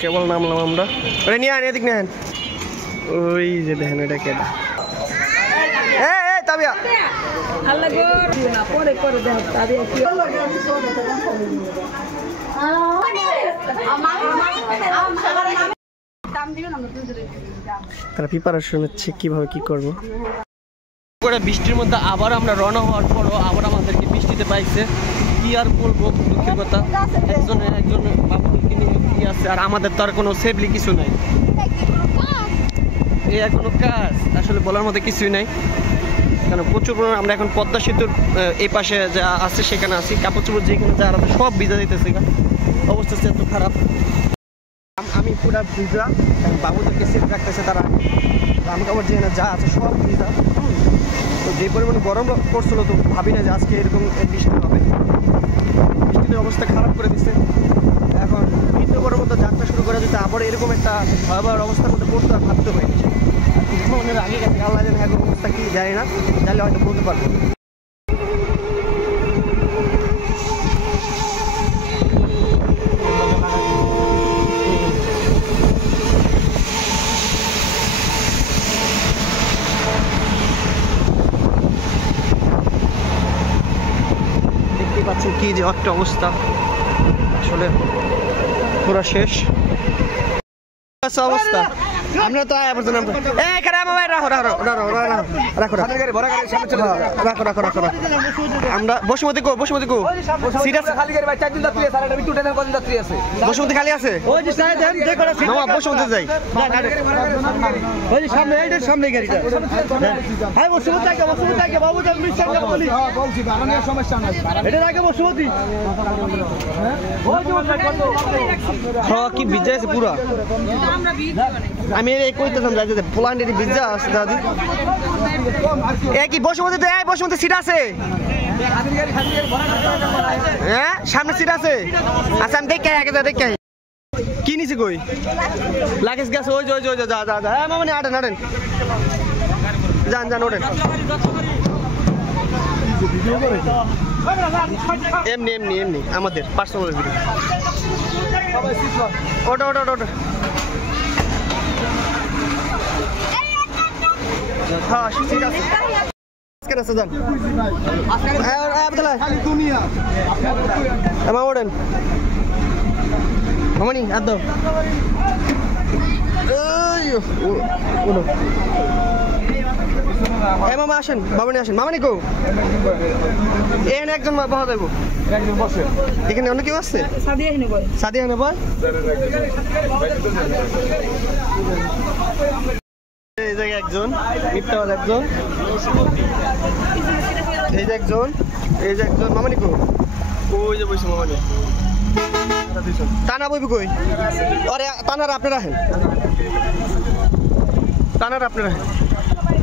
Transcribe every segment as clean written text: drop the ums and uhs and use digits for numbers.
কেবল নামলাম আমরা। ওরে নিয়ে আন, এদিক নেন। ওই যে দেখেন এটা কেডা? তাবিয়া তারা প্রিপারেশন হচ্ছে কিভাবে কি করবো। বৃষ্টির মধ্যে আবার আমরা রওনা হওয়ার পরও আবার আমাদেরকে বৃষ্টিতে পাইছে। কি আর বলবো, দুঃখের কথা। একজন বাবুদেরকে নিয়ে কি আছে, আর আমাদের তো আর কোনো সেফলি কিছু নাই। এই এখনো কাজ আসলে বলার মধ্যে কিছুই নাই, কারণ প্রচুর পরিমাণে আমরা এখন পদ্মা সেতুর এই পাশে যা আছে সেখানে আছি। কাপড় চোপড় যেখানে যা আছে সব ভিজা দিতেছে, অবস্থা এত খারাপ। আমি পুরা ভিজা, বাবুদেরকে সেফ রাখতেছে তারা। আমি কাপড় যেখানে যা আছে সব ভিজা। তো যে পরিমাণে গরম পড়ছিল তো ভাবি না যে আজকে এরকম বৃষ্টি হবে। বৃষ্টির অবস্থা খারাপ করে দিচ্ছে। এখন দ্বিতীয়বারের মতো যাত্রা শুরু করে দিতে আবার এরকম একটা ভয়াবহ অবস্থার মধ্যে পড়তে আর ভাবতে হয়নি। মনের আগে গেছে, আল্লাহ জানে এখন অবস্থা কি জানি না, জানলে হয়তো বলতে পারবো। দেখতে পাচ্ছেন কি যে একটা অবস্থা, আসলে পুরো শেষ অবস্থা। আমরা তো আয়া পড়ছিলাম। এখানে আমার ভাই রাখো রাখো রাখো রাখো রাখো রাখো। আমরা বসুমতি কো, বসুমতি কো সিরিয়াস খালি গাড়ি ভাই, 4 জন যাত্রী আছে আর এটা বিটু ট্রেনের কোন যাত্রী আছে? বসুমতি খালি আছে? ওই যে সাইড দেন দেখো না, মামা বসুমতি যাই। ওই যে সামনে, এইটার সামনে গাড়িটা। হাই বসুমতি আগে বাবু যান মিশন কে বলি। হ্যাঁ বলছি, বারণের সমস্যা নাই। এটা আগে বসুমতি। ওই যে কত হ্যাঁ কি ভিজা আছে পুরো। আমরা ভিজা আমি এই কইতেছিলাম যাইতে পোল্যান্ডের ভিজা আছে দাদি। এ কি বসুমতি? এই বসুমতি সিট আছে? হ্যাঁ সামনে সিট আছে। আচ্ছা আমি দেখে আগে দেখে কি নিছি কই লাগেজ গেছে। ওই ওই যা যা যা মামা নি আটেন আটেন যান যান ওঠেন। এমনি এমনি এমনি আমাদের পার্সোনাল ভিডিও। ওটা ওটা ওটা হ্যাঁ ঠিক আছে। আজকের আছে যান আমার ওঠেন মামানি আর দাও। মামা আসেন, বাবানি আসেন। মামানি কো এখানে একজন বহা যাবো, এখানে অন্য কেউ আসছে? সাদিয়া নেব। এই জায়গায় একজন মিথ্যাবাদ, একজন এই যে একজন, এই যে একজন। মামানি কো? ওই যে বসে মামানি। টানা বইবি কই? আরে টানার আপনারা আহেন, টানার আপনারা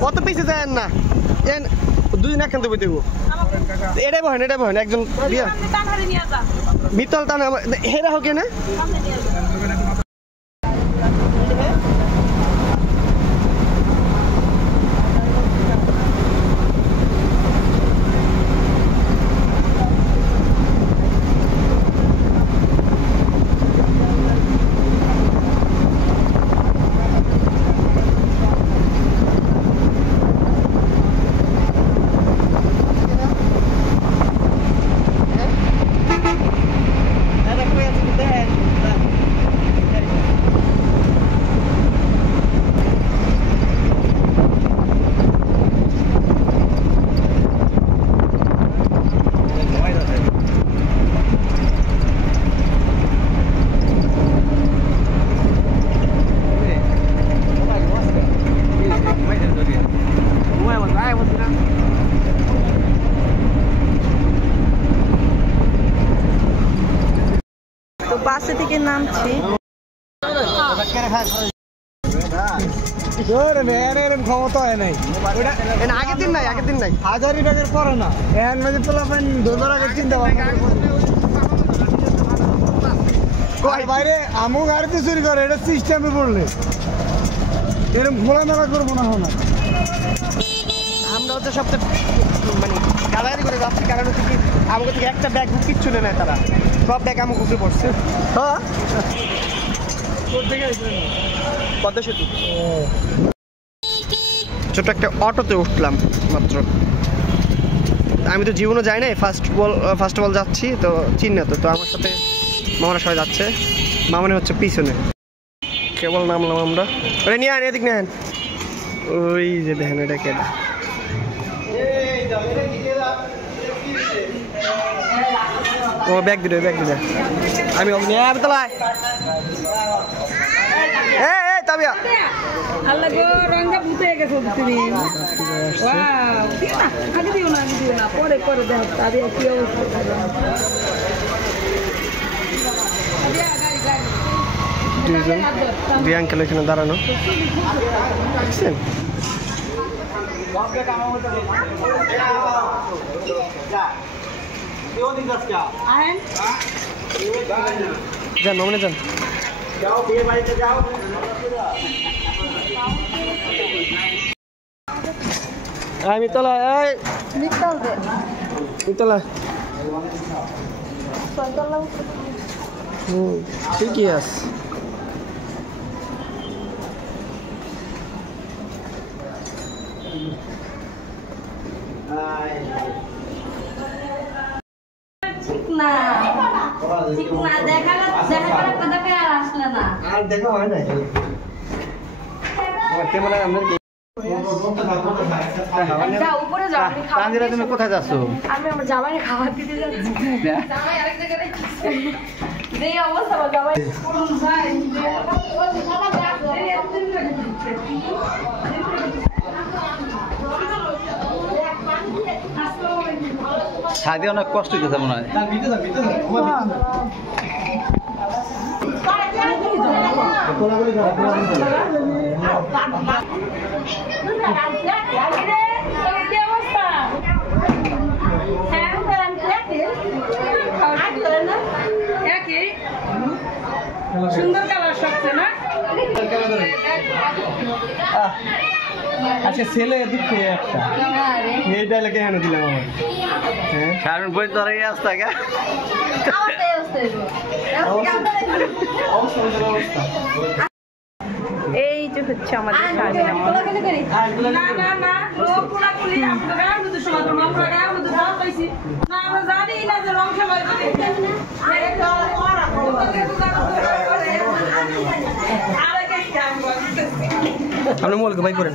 কত পিছে যায় না দুদিন একখান তো বইতে এটাই বহেন, এটাই বহেন। একজন মিত্তল টানা হেরা হোক না। বাসে থেকে নামছি। ক্ষমতা হয় নাই আগের দিন নাই, আগের দিন নাই। হাজারি ব্যাগের পরে না এখন মাঝে পোলাপান দোজার আগে চিন্তা বাইরে আমু গাড়িতে চুরি করে, এটা সিস্টেমে পড়লে এরকম খোলামেলা করবো না। আমরা হচ্ছে সবচেয়ে মানে গালাগালি করে যাচ্ছি, কারণ হচ্ছে আমাকে থেকে একটা ব্যাগ কিচ্ছু নেই তারা, সব ব্যাগ আমাকে উপরে পড়ছে। হ্যাঁ পদ্মা সেতু। ছোট্ট একটা অটোতে উঠলাম মাত্র। আমি তো জীবনে যাই নাই, ফার্স্ট অফ অল যাচ্ছি তো চিনি না তো আমার সাথে মামারা সবাই যাচ্ছে, মামনে হচ্ছে পিছনে। কেবল নামলাম আমরা, ওরে নিয়ে আন এদিক নেন। ওই যে দেখেন এটা কেডা, ও ব্যাগ দিল আমি তলায়। এই তাবিয়া আল্লাহ গো রঙটা ভূতে গেছে তুমি। ওয়াও আগে দিও না পরে দেখো তাবিয়া কি অবস্থা। দুই আঙ্কেল এখানে দাঁড়ানো, দেখছেন? যান মামনে যান। আমি তলায় ঠিকই আছে। দেখা হয় না তুমি কোথায় যাচ্ছ? আমি আমার জামাই খাবার দিতে যাচ্ছি। সাদি অনেক কষ্ট হইতেছে মনে হয়। সুন্দর কালার সবচেয়ে না আচ্ছা ছেলে দুঃখে একটা এই ডায়লগে হেন দিলাম আমার। হ্যাঁ কারণ বই তো এই আসতা কা এই যে হচ্ছে আমাদের শাড়ি। আপনি মোবাইল ভাই করেন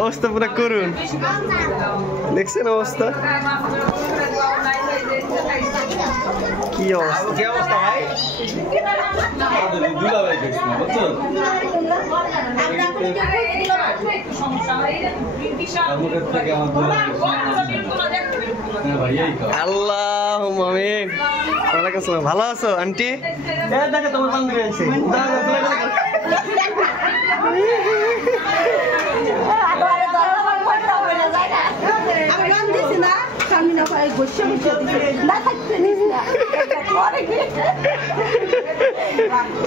অবস্থা পুরা করুন, দেখছেন অবস্থা কি অবস্থা ভাই? আল্লাহ আমিন। ভালো আছো আন্টি? দেখে তোমার বান্ধবী আছে।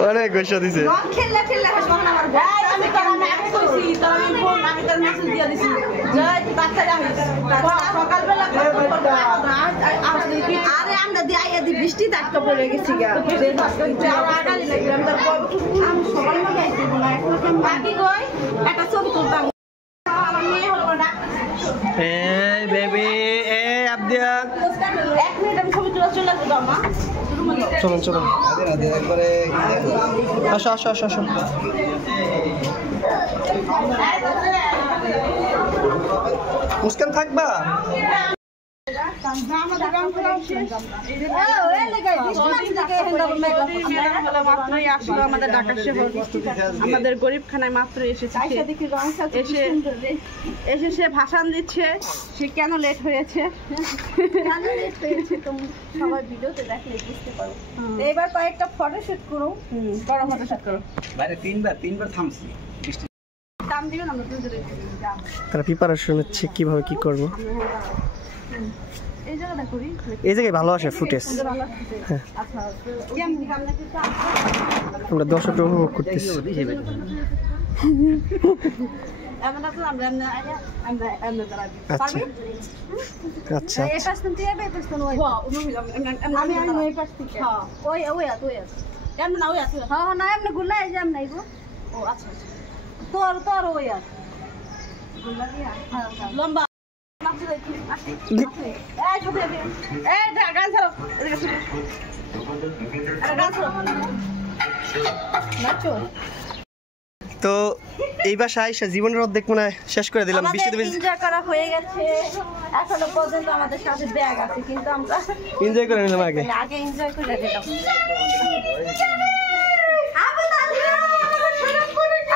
অনেক গোসা দিছে। বৃষ্টি দাঁড়টা পড়ে গেছি একটা ছবি তুলতাম। এই বেবি এই আবদিয়া এক মিনিট আমি ছবি তুলে চলে আসবো। চলুন আসো আসো আসো আসো মুস্কান থাকবা আমাদের গরিবখানায় মাত্র এসেছে এসে সে ভাষণ দিচ্ছে সে কেন লেট হয়েছে সবাই ভিডিওতে দেখলে বুঝতে পারো এবার কয়েকটা ফটোশুট করো ফটোশুট করো বাইরে তিনবার থামছি দাম দিবেন আমরা তারা প্রিপারেশন হচ্ছে কিভাবে কি করব এই জায়গাটা করি এই জায়গায় ভালো আসে ফুটেজ আচ্ছা কেমন আমরা দর্শকরা উপভোগ করতেছি এমন আছে আমরা আমরা দাঁড়াবি আচ্ছা আচ্ছা এই পাশ থেকে যাবে এই পাশ থেকে ওই আমি এই পাশ থেকে হ্যাঁ ওই কেমন না ওই আছে হ্যাঁ না এমনি গুলা এই যে এমনি আইবো ও আচ্ছা তোর ওই আছে গুলা দিয়া হ্যাঁ লম্বা তো এই বাসায় জীবনের অর্ধেক মনে হয় শেষ করে দিলাম বৃষ্টিতে এনজয় করা হয়ে গেছে এখনো পর্যন্ত আমাদের সাথে ব্যাগ আছে কিন্তু আমরা এনজয় করে নিলাম আগে এনজয় করে দিলাম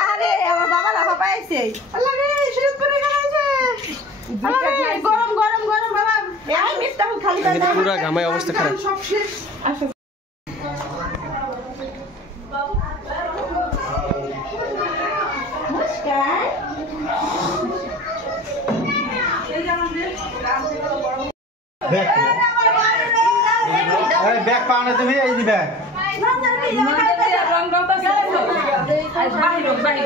আরে আমার বাবা লাফা পাইছে গরম গরম গরম বাবা খালি পুরো গামায় অবস্থা খারাপ ব্যাগ পাও না তুমি এই দিবে বাহির